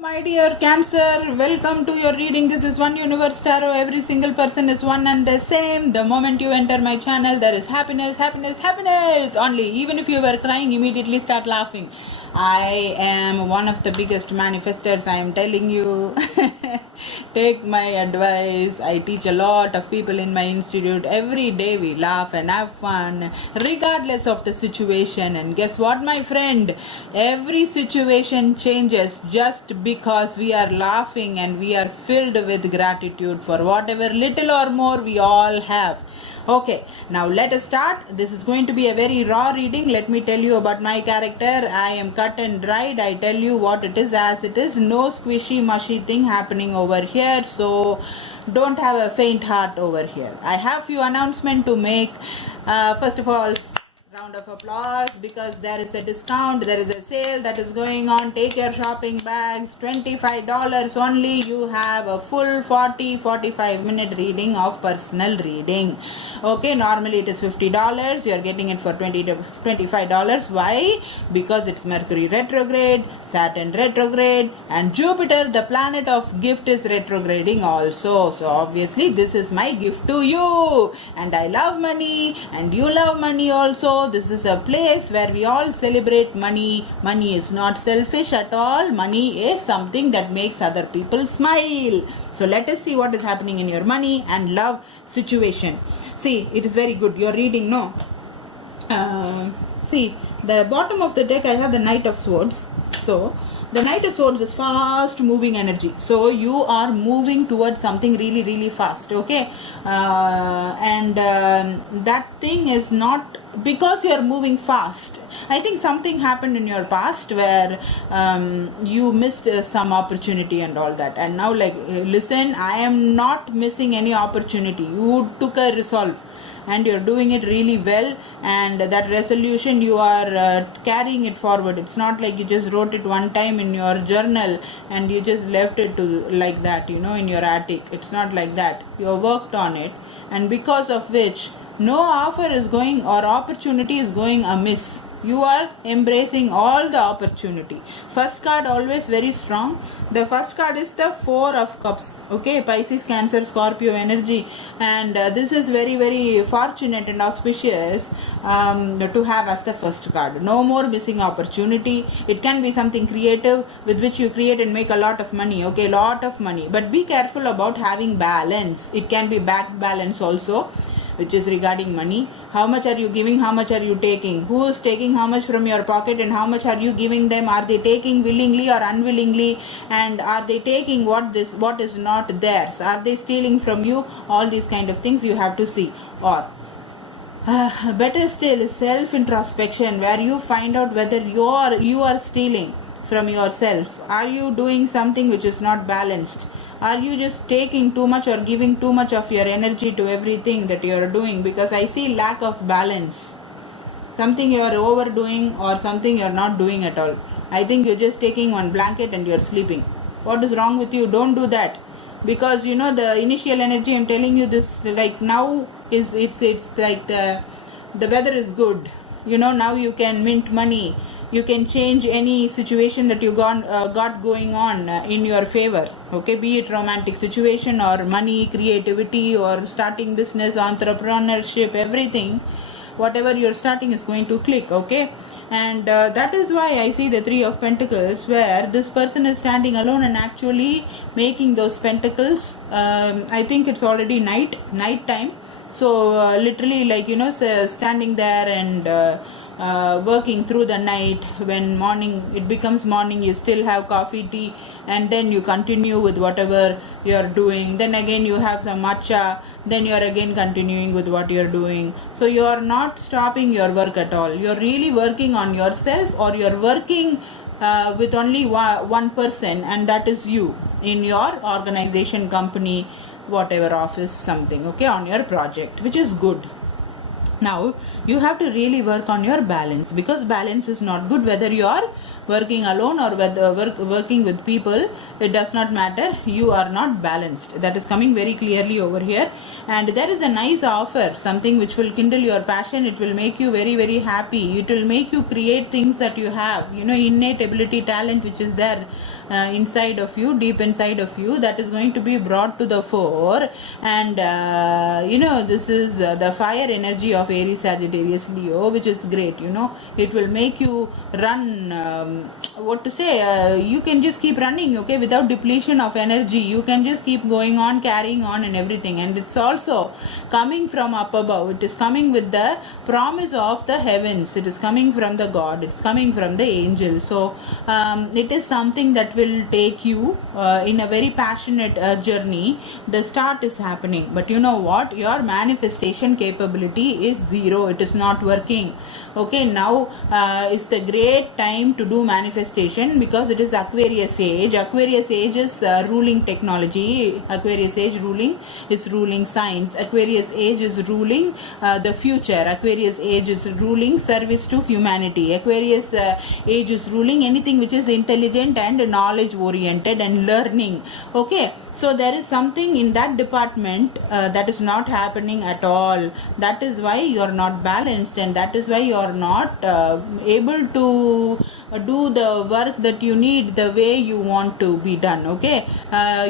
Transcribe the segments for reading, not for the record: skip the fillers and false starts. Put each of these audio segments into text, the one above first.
My dear Cancer, welcome to your reading. This is One Universe Tarot. Every single person is one and the same. The moment you enter my channel, there is happiness, happiness, happiness only. Even if you were crying, immediately start laughing. I am one of the biggest manifestors, I am telling you. Take my advice. I teach a lot of people in my institute. Every day we laugh and have fun, regardless of the situation. And guess what, my friend? Every situation changes just because we are laughing and we are filled with gratitude for whatever little or more we all have. Okay, now let us start. This is going to be a very raw reading. Let me tell you about my character. I am cut and dried. I tell you what it is as it is. No squishy mushy thing happening over here. So don't have a faint heart over here. I have few announcements to make. First of all, round of applause because there is a discount, there is a sale that is going on. Take your shopping bags, $25 only. You have a full 45 minute reading of personal reading. Okay, normally it is $50. You are getting it for $20 to $25. Why? Because it's Mercury retrograde, Saturn retrograde, and Jupiter, the planet of gift, is retrograding also. So obviously this is my gift to you. And I love money and you love money also. This is a place where we all celebrate money. Money is not selfish at all. Money is something that makes other people smile. So let us see what is happening in your money and love situation. See, it is very good. You're reading, no? See, the bottom of the deck, I have the Knight of Swords. So the Knight of Swords is fast moving energy. So you are moving towards something really, really fast. Okay. That thing is not because you are moving fast. I think something happened in your past where you missed some opportunity and all that. And now, like, listen, I am not missing any opportunity. You took a resolve and you're doing it really well, and that resolution you are carrying it forward. It's not like you just wrote it one time in your journal and you just left it to like that, you know, in your attic. It's not like that. You worked on it, and because of which no offer is going or opportunity is going amiss. You are embracing all the opportunity. First card always very strong. The first card is the Four of Cups. Okay, Pisces, Cancer, Scorpio energy, and this is very, very fortunate and auspicious to have as the first card. No more missing opportunity. It can be something creative with which you create and make a lot of money. Okay, lot of money, but be careful about having balance. It can be back balance also, which is regarding money. How much are you giving? How much are you taking? Who is taking how much from your pocket and how much are you giving them? Are they taking willingly or unwillingly? And are they taking what is not theirs? Are they stealing from you? All these kind of things you have to see. Or better still is self-introspection, where you find out whether you are stealing from yourself. Are you doing something which is not balanced? Are you just taking too much or giving too much of your energy to everything that you are doing? Because I see lack of balance. Something you are overdoing or something you are not doing at all. I think you're just taking one blanket and you're sleeping. What is wrong with you? Don't do that. Because you know the initial energy, I'm telling you this, like now is it's like the weather is good. You know, now you can mint money. You can change any situation that you got going on in your favor. Okay, be it romantic situation or money, creativity, or starting business, entrepreneurship, everything. Whatever you're starting is going to click. Okay, and that is why I see the Three of Pentacles, where this person is standing alone and actually making those pentacles. I think it's already night time. So literally, like, you know, standing there and working through the night. When morning, it becomes morning, you still have coffee, tea, and then you continue with whatever you are doing. Then again you have some matcha, then you are again continuing with what you are doing. So you are not stopping your work at all. You are really working on yourself, or you are working with only one person, and that is you, in your organization, company, whatever office, something. Okay, on your project, which is good. Now you have to really work on your balance, because balance is not good. Whether you are working alone or whether working with people, it does not matter. You are not balanced. That is coming very clearly over here. And there is a nice offer, something which will kindle your passion. It will make you very, very happy. It will make you create things that you have, you know, innate ability, talent which is there inside of you, deep inside of you, that is going to be brought to the fore. And this is the fire energy of Aries, Sagittarius, Leo, which is great. It will make you run, you can just keep running, okay, without depletion of energy. You can just keep going on, carrying on and everything. And it's also coming from up above. It is coming with the promise of the heavens. It is coming from the God. It's coming from the angel. So it is something that will take you in a very passionate journey. The start is happening, but you know what, your manifestation capability is zero. It is not working. Okay, now is the great time to do manifestation, because it is Aquarius age. Aquarius age is ruling technology. Aquarius age is ruling science. Aquarius age is ruling the future. Aquarius age is ruling service to humanity. Aquarius age is ruling anything which is intelligent and knowledge oriented and learning. Okay, so there is something in that department that is not happening at all. That is why you are not balanced, and that is why you are not able to do the work that you need the way you want to be done. Okay,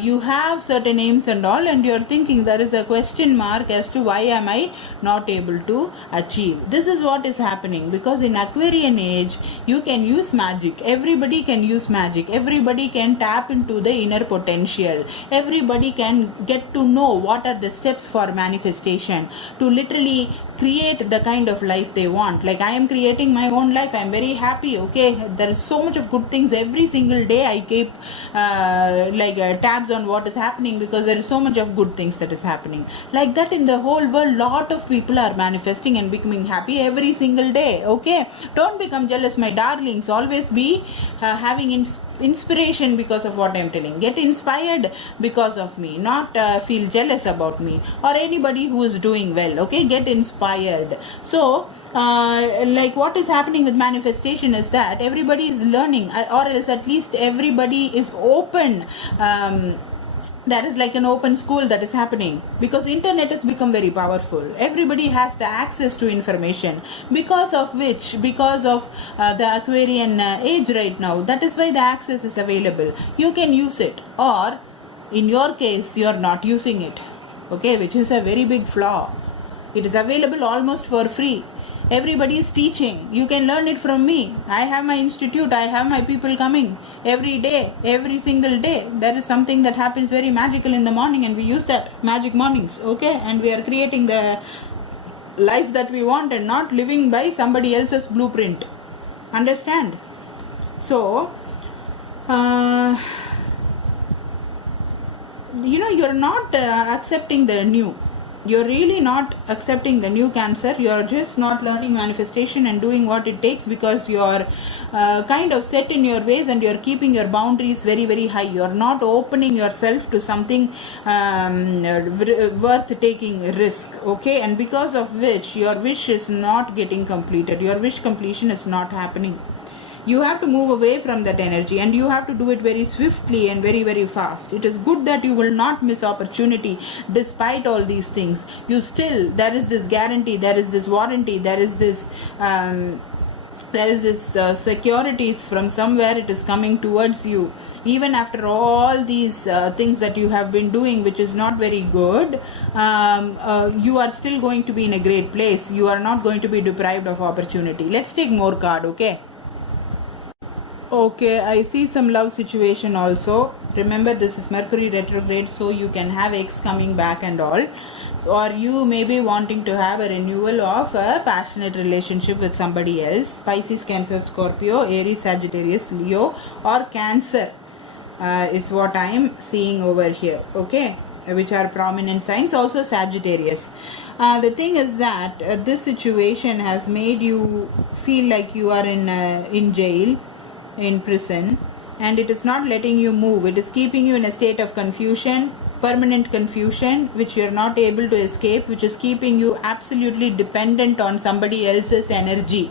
you have certain aims and all, and you are thinking there is a question mark as to why am I not able to achieve. This is what is happening, because in Aquarian age you can use magic. Everybody can use magic. Everybody can tap into the inner potential. Everybody can get to know what are the steps for manifestation, to literally create the kind of life they want. Like I am creating my own life. I am very happy. Okay, there is so much of good things every single day. I keep tabs on what is happening, because there is so much of good things that is happening. Like that in the whole world, lot of people are manifesting and becoming happy every single day. Okay, don't become jealous, my darlings. Always be having inspiration because of what I am telling. Get inspired because of me, not feel jealous about me or anybody who is doing well. Okay, get inspired. So what is happening with manifestation is that everybody is learning, or else at least everybody is open. That is like an open school that is happening, because internet has become very powerful. Everybody has the access to information, because of the Aquarian age right now. That is why the access is available. You can use it, or in your case you are not using it, okay, which is a very big flaw. It is available almost for free. Everybody is teaching. You can learn it from me. I have my institute. I have my people coming every day, every single day. There is something that happens very magical in the morning, and we use that magic mornings. Okay, and we are creating the life that we want and not living by somebody else's blueprint. Understand? So you're not accepting the new. You're really not accepting the new, Cancer. You're just not learning manifestation and doing what it takes, because you're kind of set in your ways, and you're keeping your boundaries very, very high. You're not opening yourself to something worth taking risk. Okay, and because of which your wish is not getting completed. Your wish completion is not happening. You have to move away from that energy, and you have to do it very swiftly and very, very fast. It is good that you will not miss opportunity despite all these things. There is this guarantee, there is this warranty, there is this securities from somewhere. It is coming towards you. Even after all these things that you have been doing, which is not very good, you are still going to be in a great place. You are not going to be deprived of opportunity. Let's take more card, okay? Okay, I see some love situation also. Remember, this is Mercury retrograde, so you can have ex coming back and all. So, or you may be wanting to have a renewal of a passionate relationship with somebody else. Pisces, Cancer, Scorpio, Aries, Sagittarius, Leo, or Cancer is what I am seeing over here. Okay, which are prominent signs. Also Sagittarius. The thing is that this situation has made you feel like you are in jail, in prison, and it is not letting you move. It is keeping you in a state of confusion, permanent confusion, which you are not able to escape, which is keeping you absolutely dependent on somebody else's energy.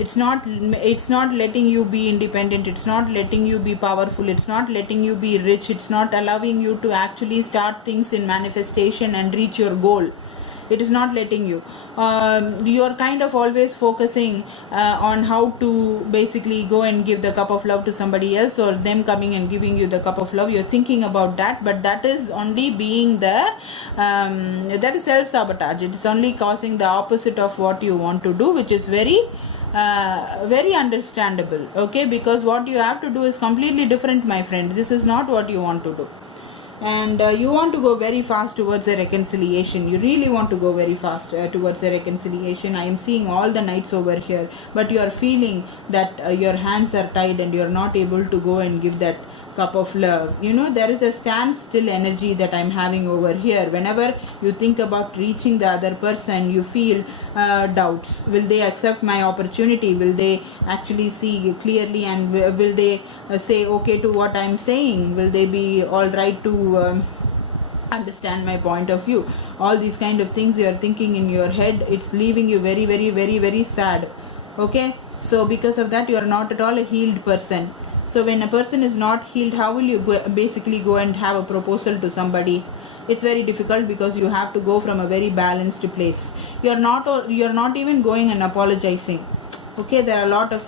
It's not letting you be independent. It's not letting you be powerful. It's not letting you be rich. It's not allowing you to actually start things in manifestation and reach your goal. It is not letting you. You're kind of always focusing on how to basically go and give the cup of love to somebody else, or them coming and giving you the cup of love. You're thinking about that, but that is only being that is self-sabotage. It is only causing the opposite of what you want to do, which is very understandable. Okay, because what you have to do is completely different, my friend. This is not what you want to do, and you want to go very fast towards a reconciliation. You really want to go very fast towards a reconciliation. I am seeing all the knights over here, but you are feeling that your hands are tied and you are not able to go and give that cup of love. There is a standstill energy that I'm having over here. Whenever you think about reaching the other person, you feel doubts. Will they accept my opportunity? Will they actually see clearly, and will they say okay to what I'm saying? Will they be all right to understand my point of view? All these kind of things you are thinking in your head. It's leaving you very, very, very, very sad. Okay, so because of that, you are not at all a healed person. So when a person is not healed, how will you basically go and have a proposal to somebody? It's very difficult, because you have to go from a very balanced place. You're not even going and apologizing. Okay, there are a lot of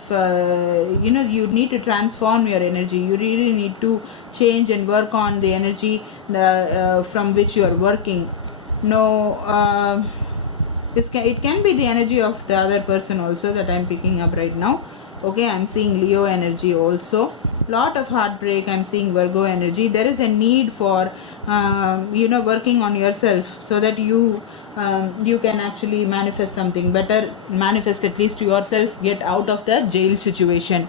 you need to transform your energy. You really need to change and work on the energy from which you are working. It can be the energy of the other person also that I'm picking up right now. Okay, I'm seeing Leo energy also. Lot of heartbreak. I'm seeing Virgo energy. There is a need for working on yourself, so that you can actually manifest something better. Manifest at least yourself. Get out of the jail situation.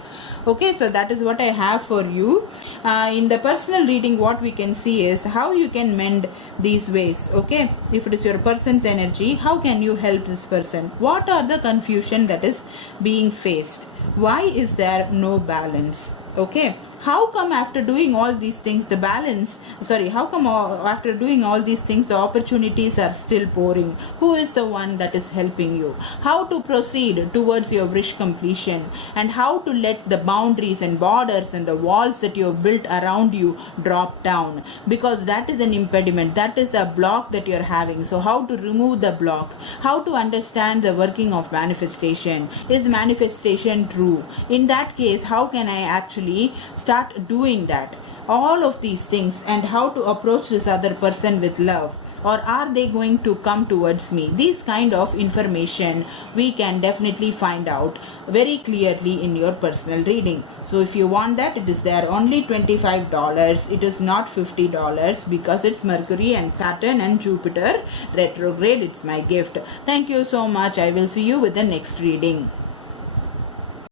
Okay, so that is what I have for you. In the personal reading, what we can see is how you can mend these ways. Okay, if it is your person's energy, how can you help this person? What are the confusion that is being faced? Why is there no balance? Okay, how come after doing all these things after doing all these things the opportunities are still pouring? Who is the one that is helping you? How to proceed towards your wish completion, and how to let the boundaries and borders and the walls that you have built around you drop down, because that is an impediment, that is a block that you are having. So how to remove the block? How to understand the working of manifestation? Is manifestation true? In that case, how can I actually start doing that? All of these things, and how to approach this other person with love, or are they going to come towards me? These kind of information we can definitely find out very clearly in your personal reading. So if you want that, it is there, only $25. It is not $50, because it's Mercury and Saturn and Jupiter retrograde. It's my gift. Thank you so much. I will see you with the next reading.